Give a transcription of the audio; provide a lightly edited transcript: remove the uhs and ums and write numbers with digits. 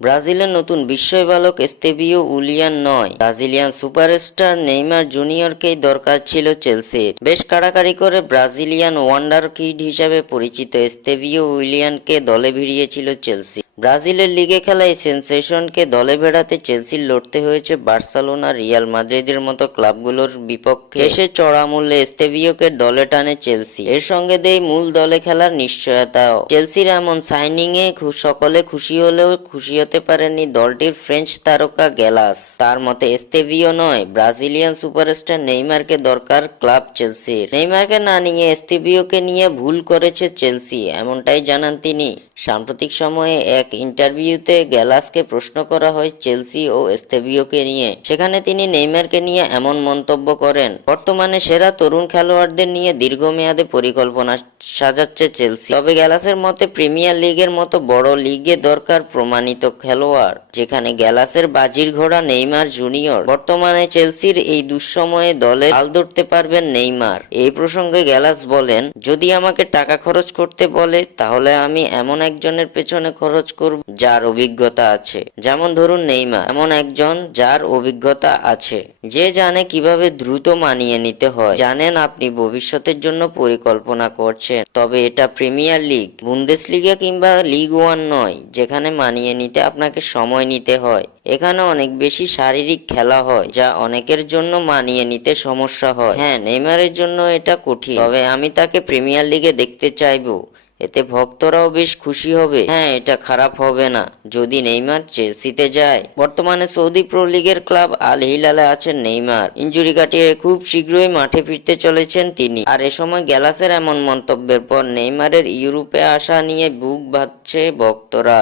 ব্রাজিলের নতুন বিস্ময়বালক এস্তেভিও উলিয়ান নয়, ব্রাজিলিয়ান সুপারস্টার নেইমার জুনিয়রকেই দরকার ছিল চেলসির। বেশ কাড়াকাড়ি করে ব্রাজিলিয়ান ওয়ান্ডার কিড হিসাবে পরিচিত এস্তেভিও উলিয়ানকে দলে ভিড়িয়েছিল চেলসি। ব্রাজিলের লিগে খেলা এই সেন্সেশনকে দলে ভেড়াতে চেলসির লড়তে হয়েছে বার্সেলোনা, রিয়াল মাদ্রিদের মতো ক্লাবগুলোর বিপক্ষে। শেষে চড়া মূল্যে এস্তেভিওকে দলে টানে চেলসি। এর সঙ্গে দেয় মূল দলে খেলার নিশ্চয়তাও। চেলসির এমন সাইনিংয়ে সকলে খুশি হলেও খুশি হতে পারেননি দলটির ফ্রেঞ্চ তারকা গ্যালাস। তার মতে এস্তেভিও নয়, ব্রাজিলিয়ান সুপারস্টার নেইমারকে দরকার ক্লাব চেলসির। নেইমারকে না নিয়ে এস্তেভিওকে নিয়ে ভুল করেছে চেলসি, এমনটাই জানান তিনি। সাম্প্রতিক সময়ে এক ইন্টারভিউতে গ্যালাসকে প্রশ্ন করা হয় চেলসি ও এস্তেভিওকে নিয়ে। সেখানে তিনি নেইমারকে নিয়ে এমন মন্তব্য করেন, বর্তমানে সেরা তরুণ খেলোয়াড়দের নিয়ে দীর্ঘমেয়াদে পরিকল্পনা সাজাচ্ছে চেলসি। তবে গ্যালাসের মতে প্রিমিয়ার লিগের মতো বড় লিগে দরকার প্রমাণিত খেলোয়াড়, যেখানে গ্যালাসের বাজির ঘোড়া নেইমার জুনিয়র। বর্তমানে চেলসির এই দুঃসময়ে দলে হাল ধরতে পারবেন নেইমার। এই প্রসঙ্গে গ্যালাস বলেন, যদি আমাকে টাকা খরচ করতে বলে তাহলে আমি এমন একজনের পেছনে খরচ করব যার অভিজ্ঞতা আছে। যেমন ধরুন নেইমার এমন একজন যার অভিজ্ঞতা আছে, যে জানে কিভাবে দ্রুত মানিয়ে নিতে হয়। জানেন আপনি ভবিষ্যতের জন্য পরিকল্পনা করছেন, তবে এটা প্রিমিয়ার লিগ, বুন্দেসলিগা কিংবা লিগ ওয়ান নয়, যেখানে মানিয়ে নিতে আপনাকে সময় নিতে হয়। এখানে অনেক বেশি শারীরিক খেলা হয়, যা অনেকের জন্য মানিয়ে নিতে সমস্যা হয়। হ্যাঁ, নেইমারের জন্য এটা কঠিন, তবে আমি তাকে প্রিমিয়ার লিগে দেখতে চাইবো। এতে ভক্তরাও বেশ খুশি হবে। হ্যাঁ, এটা খারাপ হবে না যদি নেইমার চেলসিতে যায়। বর্তমানে সৌদি প্রো লিগের ক্লাব আল হিলালে আছেন নেইমার। ইনজুরি কাটিয়ে খুব শীঘ্রই মাঠে ফিরতে চলেছেন তিনি। আর এ সময় গ্যালাসের এমন মন্তব্যের পর নেইমারের ইউরোপে আসা নিয়ে বুক বাঁধছে ভক্তরা।